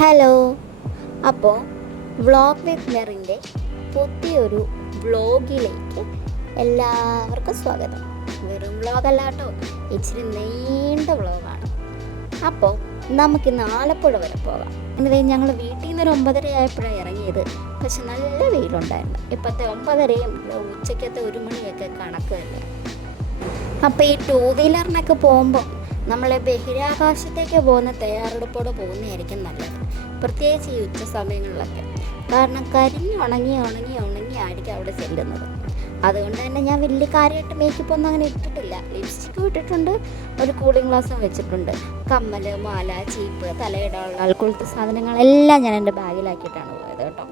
Hello. അപ്പോൾ vlog വിത്ത് മെറിൻ്റെ പുതിയൊരു വ്ളോഗിലേക്ക് എല്ലാവർക്കും സ്വാഗതം. വെറും വ്ളോഗല്ല കേട്ടോ, ഇച്ചിരി നീണ്ട വ്ളോഗാണ്. അപ്പോൾ നമുക്കിന്ന് ആലപ്പുഴ വരെ പോകാം. എന്നിട്ട് ഞങ്ങൾ വീട്ടിൽ നിന്നൊരു 9:30 ആയപ്പോഴാണ് ഇറങ്ങിയത്. പക്ഷെ നല്ല വെയിലുണ്ടായിരുന്നു. ഇപ്പോഴത്തെ 9:30യും ഉച്ചയ്ക്കത്തെ 1 മണിയൊക്കെ കണക്ക് തന്നെ. അപ്പോൾ ഈ 2 വീലറിനൊക്കെ പോകുമ്പോൾ നമ്മളെ ബഹിരാകാശത്തേക്ക് പോകുന്ന തയ്യാറെടുപ്പോടെ പോകുന്നതായിരിക്കും നല്ലത്, പ്രത്യേകിച്ച് ഈ ഉച്ച സമയങ്ങളിലൊക്കെ. കാരണം ഉണങ്ങി ആയിരിക്കും അവിടെ ചെല്ലുന്നത്. അതുകൊണ്ട് തന്നെ ഞാൻ വലിയ കാര്യമായിട്ട് മേക്കപ്പ് ഒന്നും അങ്ങനെ ഇട്ടിട്ടില്ല. ലിപ്സ്റ്റിക്കും ഇട്ടിട്ടുണ്ട്, ഒരു കൂളിംഗ് ഗ്ലാസ്സും വെച്ചിട്ടുണ്ട്. കമ്മൽ, മാല, ചീപ്പ്, തലയിടാനുള്ള ആൾക്കുളത്തെ സാധനങ്ങളെല്ലാം ഞാൻ എൻ്റെ ബാഗിലാക്കിയിട്ടാണ് പോയത് കേട്ടോ.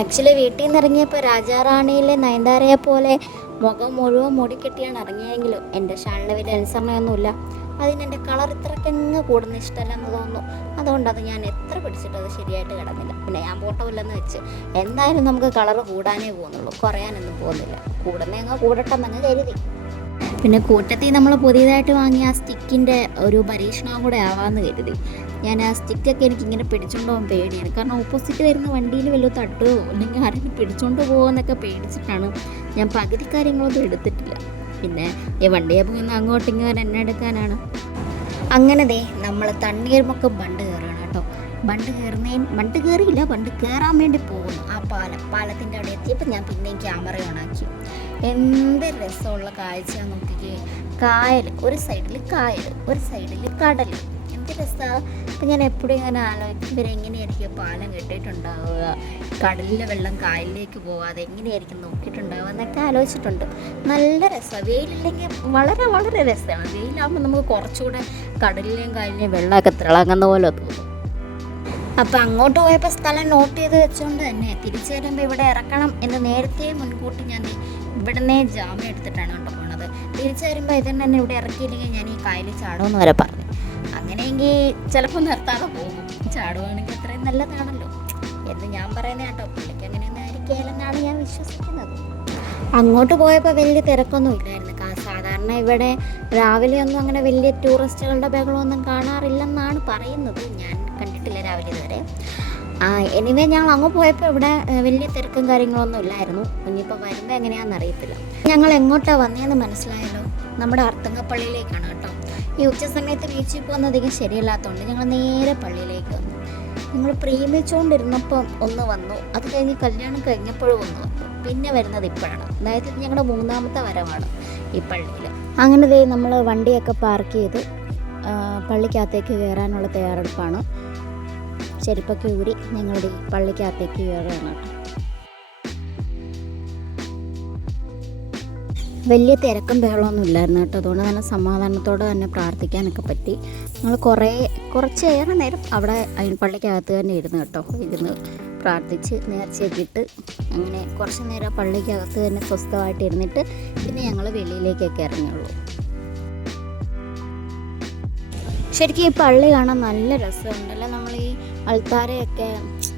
ആക്ച്വലി വീട്ടിൽ നിന്ന് ഇറങ്ങിയപ്പോൾ രാജാറാണിയിലെ നയൻതാരയെ പോലെ മുഖം മുഴുവൻ മൂടിക്കെട്ടിയാണ് ഇറങ്ങിയെങ്കിലും എൻ്റെ ഷാളിന് വലിയ അനുസരണയൊന്നുമില്ല. അതിനെൻ്റെ കളർ ഇത്രയ്ക്കങ്ങ് കൂടുന്ന ഇഷ്ടമല്ലെന്ന് തോന്നുന്നു. അതുകൊണ്ട് അത് ഞാൻ എത്ര പിടിച്ചിട്ട് അത് ശരിയായിട്ട് കിടന്നില്ല. പിന്നെ ഞാൻ പോട്ടമില്ലെന്ന് വെച്ച് എന്തായാലും നമുക്ക് കളർ കൂടാനേ പോകുന്നുള്ളൂ, കുറയാനൊന്നും പോകുന്നില്ല. കൂടുന്നങ്ങ് കൂടട്ടെന്നങ്ങ് കരുതി. പിന്നെ കൂട്ടത്തിൽ നമ്മൾ പുതിയതായിട്ട് വാങ്ങിയ ആ സ്റ്റിക്കിൻ്റെ ഒരു പരീക്ഷണവും കൂടെ ആവാമെന്ന് കരുതി. ഞാൻ ആ സ്റ്റിക്കൊക്കെ എനിക്കിങ്ങനെ പിടിച്ചുകൊണ്ട് പോകാൻ പേടിയാണ്. കാരണം ഓപ്പോസിറ്റ് വരുന്ന വണ്ടിയിൽ വല്ലതും തട്ടുകയോ അല്ലെങ്കിൽ ആരെങ്കിലും പിടിച്ചുകൊണ്ട് പോകുമെന്നൊക്കെ പേടിച്ചിട്ടാണ് ഞാൻ പകുതി കാര്യങ്ങളൊന്നും എടുത്തിട്ടില്ല. പിന്നെ ഈ വണ്ടിയെ പോകുന്ന അങ്ങോട്ടിങ്ങോട്ട് എന്നെ എടുക്കാനാണ്. അങ്ങനെ നമ്മൾ തണ്ണീർമുക്കം ബണ്ട് കയറുകയാണ് കേട്ടോ. ബണ്ട് കയറാൻ വേണ്ടി പോകുന്നു. ആ പാലത്തിൻ്റെ അവിടെ എത്തിയപ്പോൾ ഞാൻ പിന്നെയും ക്യാമറ ഓണാക്കി. എന്ത് രസമുള്ള കാഴ്ചയാണ് നോക്കിക്കേ. കായൽ, ഒരു സൈഡിൽ കായൽ, ഒരു സൈഡിൽ കടൽ. എന്ത് രസമാണ്. അപ്പം ഞാൻ എപ്പോഴും ഇങ്ങനെ ആലോചിക്കും, ഇവരെങ്ങനെയായിരിക്കും പാലം കെട്ടിയിട്ടുണ്ടാവുക, കടലിലെ വെള്ളം കായലിലേക്ക് പോകാതെ എങ്ങനെയായിരിക്കും നോക്കിയിട്ടുണ്ടാവുക എന്നൊക്കെ ആലോചിച്ചിട്ടുണ്ട്. നല്ല രസമാണ്. വെയിലില്ലെങ്കിൽ വളരെ വളരെ രസമാണ്. വെയിലാകുമ്പോൾ നമുക്ക് കുറച്ചുകൂടെ കടലിലെയും കായലിലെയും വെള്ളമൊക്കെ തിളങ്ങുന്ന പോലെ തോന്നും. അപ്പം അങ്ങോട്ട് പോയപ്പോൾ സ്ഥലം നോട്ട് ചെയ്ത് വെച്ചുകൊണ്ട് തന്നെ തിരിച്ചു വരുമ്പോൾ ഇവിടെ ഇറക്കണം എന്ന് നേരത്തെ മുൻകൂട്ടി ഞാൻ ഇവിടുന്ന് ജാമ്യം എടുത്തിട്ടാണ് കൊണ്ട് പോണത്. തിരിച്ചു വരുമ്പോൾ ഇതന്നെ തന്നെ ഇവിടെ ഇറക്കിയില്ലെങ്കിൽ ഞാൻ ഈ കായലിൽ ചാടുമെന്ന് വരെ പറഞ്ഞു. അങ്ങനെയെങ്കിൽ ചിലപ്പോൾ നിർത്താതെ പോകും. ചാടുവാണെങ്കിൽ അത്രയും നല്ലതാണല്ലോ എന്ന് ഞാൻ പറയുന്നത് കേട്ടോ. പുള്ളിക്ക് അങ്ങനെയൊന്നും ആയിരിക്കില്ലെന്നാണ് ഞാൻ വിശ്വസിക്കുന്നത്. അങ്ങോട്ട് പോയപ്പോൾ വലിയ തിരക്കൊന്നും ഇല്ലായിരുന്നു. സാധാരണ ഇവിടെ രാവിലെയൊന്നും അങ്ങനെ വലിയ ടൂറിസ്റ്റുകളുടെ ബഹളമൊന്നും കാണാറില്ലെന്നാണ് പറയുന്നത്. ഞാൻ കണ്ടിട്ടില്ല രാവിലെ ഇതുവരെ. എനിവേ ഞങ്ങൾ അങ്ങ് പോയപ്പോൾ ഇവിടെ വലിയ തിരക്കും കാര്യങ്ങളൊന്നും ഇല്ലായിരുന്നു. ഇനിയിപ്പോൾ വരുമ്പോൾ എങ്ങനെയാണെന്ന് അറിയത്തില്ല. ഞങ്ങൾ എങ്ങോട്ടാണ് വന്നതെന്ന് മനസ്സിലായല്ലോ. നമ്മുടെ അർത്തുങ്കപ്പള്ളിയിലേക്കാണ് കേട്ടോ. ഈ ഉച്ച സമയത്ത് ബീച്ചിൽ പോകുന്നത് അധികം ശരിയല്ലാത്തതുകൊണ്ട് ഞങ്ങൾ നേരെ പള്ളിയിലേക്ക് വന്നു. ഞങ്ങൾ പ്രേമിച്ചുകൊണ്ടിരുന്നപ്പം ഒന്ന് വന്നു, അത് കഴിഞ്ഞ് കല്യാണം കഴിഞ്ഞപ്പോഴും ഒന്ന് വന്നു, പിന്നെ വരുന്നത് ഇപ്പോഴാണ്. അതായത് ഞങ്ങളുടെ 3ാമത്തെ വരവാണ് ഈ പള്ളിയിൽ. അങ്ങനെ നമ്മൾ വണ്ടിയൊക്കെ പാർക്ക് ചെയ്ത് പള്ളിക്കകത്തേക്ക് കയറാനുള്ള തയ്യാറെടുപ്പാണ്. ചെരുപ്പൊക്കെ ഊരി ഞങ്ങളുടെ ഈ പള്ളിക്കകത്തേക്ക് കയറുകയാണ്. വലിയ തിരക്കും ബഹളമൊന്നും ഇല്ലായിരുന്നു കേട്ടോ. അതുകൊണ്ട് തന്നെ സമാധാനത്തോടെ തന്നെ പ്രാർത്ഥിക്കാനൊക്കെ പറ്റി. ഞങ്ങൾ കുറച്ചേറെ നേരം അവിടെ പള്ളിക്കകത്ത് തന്നെ ഇരുന്ന് കേട്ടോ. ഇരുന്ന് പ്രാർത്ഥിച്ച് നേർച്ചയൊക്കെ ഇട്ട് അങ്ങനെ കുറച്ച് നേരം പള്ളിക്കകത്ത് തന്നെ സ്വസ്ഥമായിട്ട് ഇരുന്നിട്ട് പിന്നെ ഞങ്ങൾ വെളിയിലേക്കൊക്കെ ഇറങ്ങിയുള്ളൂ. ശരിക്കും ഈ പള്ളി കാണാൻ നല്ല രസമുണ്ടല്ലോ. നമ്മൾ ഈ അൾത്താരയൊക്കെ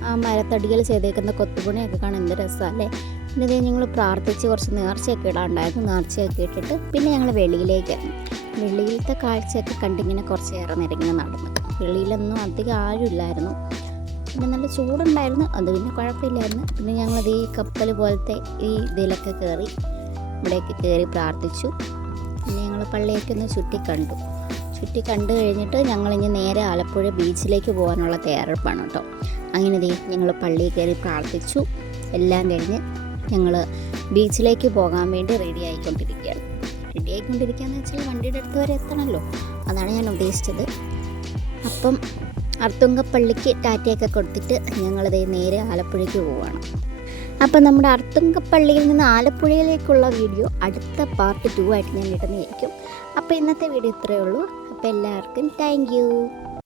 ആ മരത്തടികൾ ചെയ്തേക്കുന്ന കൊത്തുപണിയൊക്കെ കാണാൻ എന്ത് രസമല്ലേ. പിന്നെ ഇതേ ഞങ്ങൾ പ്രാർത്ഥിച്ച് കുറച്ച് നേർച്ചയൊക്കെ ഇടാണ്ടായിരുന്നു. നേർച്ചയൊക്കെ ഇട്ടിട്ട് പിന്നെ ഞങ്ങൾ വെളിയിലേക്ക് വെളിയിലത്തെ കാഴ്ചയൊക്കെ കണ്ടിങ്ങനെ കുറച്ചേറെ നേരം നടന്നു. വെളിയിലൊന്നും അധികം ആരുമില്ലായിരുന്നു. പിന്നെ നല്ല ചൂടുണ്ടായിരുന്നു, അത് പിന്നെ കുഴപ്പമില്ലായിരുന്നു. പിന്നെ ഞങ്ങളത് ഈ കപ്പൽ പോലത്തെ ഈ ഇതിലൊക്കെ കയറി ഇവിടേക്ക് കയറി പ്രാർത്ഥിച്ചു. പിന്നെ ഞങ്ങൾ പള്ളിയൊക്കെ ഒന്ന് ചുറ്റി കണ്ടു കഴിഞ്ഞിട്ട് ഞങ്ങളിനി നേരെ ആലപ്പുഴ ബീച്ചിലേക്ക് പോകാനുള്ള തയ്യാറെടുപ്പാണ് കേട്ടോ. അങ്ങനെ ഞങ്ങൾ പള്ളിയിൽ കയറി പ്രാർത്ഥിച്ചു. എല്ലാം കഴിഞ്ഞ് ഞങ്ങൾ ബീച്ചിലേക്ക് പോകാൻ വേണ്ടി റെഡി ആയിക്കൊണ്ടിരിക്കുകയെന്ന് വെച്ചാൽ വണ്ടിയുടെ അടുത്ത് വരെ എത്തണമല്ലോ, അതാണ് ഞാൻ ഉദ്ദേശിച്ചത്. അപ്പം അർത്തുങ്കപ്പള്ളിക്ക് ടാറ്റയൊക്കെ കൊടുത്തിട്ട് ഞങ്ങളിത് നേരെ ആലപ്പുഴയ്ക്ക് പോവുകയാണ്. അപ്പം നമ്മുടെ അർത്തുങ്കപ്പള്ളിയിൽ നിന്ന് ആലപ്പുഴയിലേക്കുള്ള വീഡിയോ അടുത്ത പാർട്ട് 2 ആയിട്ട് ഞാൻ ഇടുന്നതായിരിക്കും. അപ്പോൾ ഇന്നത്തെ വീഡിയോ ഇത്രയേ ഉള്ളൂ. അപ്പോൾ എല്ലാവർക്കും താങ്ക് യു.